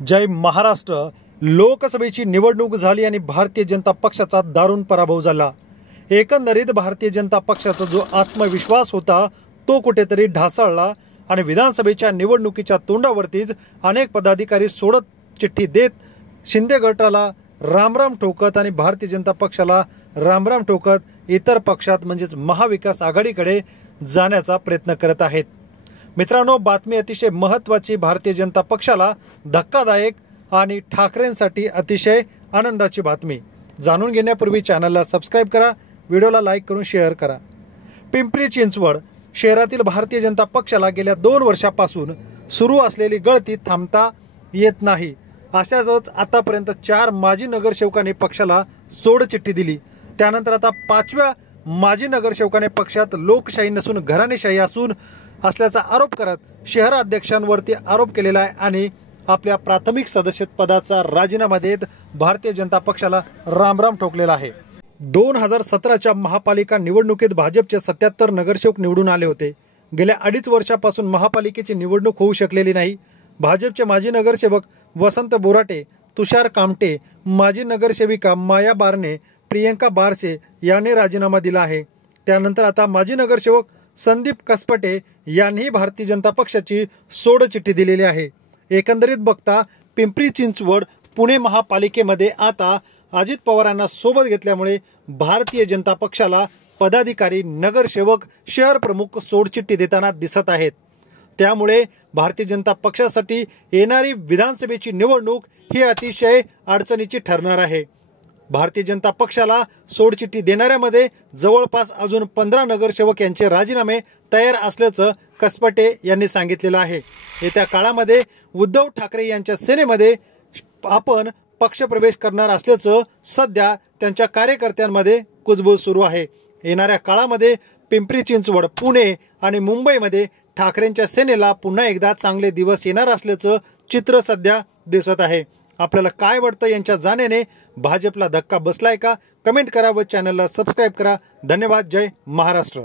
जय महाराष्ट्र। लोकसभेची निवडणूक झाली आणि भारतीय जनता पक्षाचा दारुण पराभव झाला। एकंदरीत भारतीय जनता पक्षाचा जो आत्मविश्वास होता तो कुठेतरी ढासळला आणि विधानसभेच्या निवडणुकीच्या तोंडावरतीच अनेक पदाधिकारी सोडत चिठ्ठी देत शिंदे गटाला रामराम ठोकत आणि भारतीय जनता पक्षाला रामराम ठोकत इतर पक्षात म्हणजेच महाविकास आघाडीकडे जाण्याचा प्रयत्न करत आहेत। मित्रांनो, बातमी अतिशय महत्त्वाची, भारतीय जनता पक्षाला धक्कादायक आणि ठाकरेंसाठी अतिशय आनंदाची बातमी। जाणून घेण्यापूर्वी चॅनलला सबस्क्राइब करा, व्हिडिओला लाईक करून शेअर करा। पिंपरी चिंचवड शहरातील भारतीय जनता पक्षाला गेल्या 2 वर्षापासून सुरू असलेली गळती थांबता येत नाही। अशाच आतापर्यंत 4 माजी नगरसेवकांनी पक्षाला सोडचिठ्ठी दिली। त्यानंतर आता 5व्या माजी नगरसेवकाने पक्षात लोकशाही नसून घराणेशाही असल्याचा आरोप करत शहराध्यक्षांवरती आरोप केलेला आहे आणि आपल्या प्राथमिक सदस्य पदाचा राजीनामा देत भारतीय जनता पक्षाला रामराम ठोकलेला आहे। 2017च्या महापालिका निवडणुकीत भाजपचे 77 नगरसेवक निवडून आले होते। गेल्या 2.5 वर्षापासून महापालिकेची निवडणूक होऊ शकलेली नाही। भाजपचे माजी नगरसेवक वसंत बोराटे, तुषार कामटे, माजी नगरसेविका माया बारणे, प्रियंका बारसे यांनी राजीनामा दिला आहे। त्यानंतर आता माजी नगरसेवक संदीप कसपटे यांनी भारतीय जनता पक्षाची सोडचिठ्ठी दिलेली आहे। एकंदरीत बघता पिंपरी चिंचवड पुणे महापालिकेमध्ये आता अजित पवारांना सोबत घेतल्यामुळे भारतीय जनता पक्षाला पदाधिकारी, नगरसेवक, शहर प्रमुख सोडचिठ्ठी देताना दिसत आहेत। त्यामुळे भारतीय जनता पक्षासाठी येणारी विधानसभेची निवडणूक ही अतिशय अडचणीची ठरणार आहे। भारतीय जनता पक्षाला सोडचिठ्ठी देणाऱ्यामध्ये जवळपास अजून 15 नगरसेवक यांचे राजीनामे तयार असल्याचं कसपटे यांनी सांगितलेलं आहे। येत्या काळामध्ये उद्धव ठाकरे यांच्या सेनेमध्ये आपण पक्षप्रवेश करणार असल्याचं सध्या त्यांच्या कार्यकर्त्यांमध्ये कुजबूज सुरू आहे। येणाऱ्या काळामध्ये पिंपरी चिंचवड, पुणे आणि मुंबईमध्ये ठाकरेंच्या सेनेला पुन्हा एकदा चांगले दिवस येणार असल्याचं चित्र सध्या दिसत आहे। आपल्याला काय वाटतं यांच्या जाण्याने भाजपला धक्का बसलाय का? कमेंट करा व चॅनलला सबस्क्राइब करा। धन्यवाद। जय महाराष्ट्र।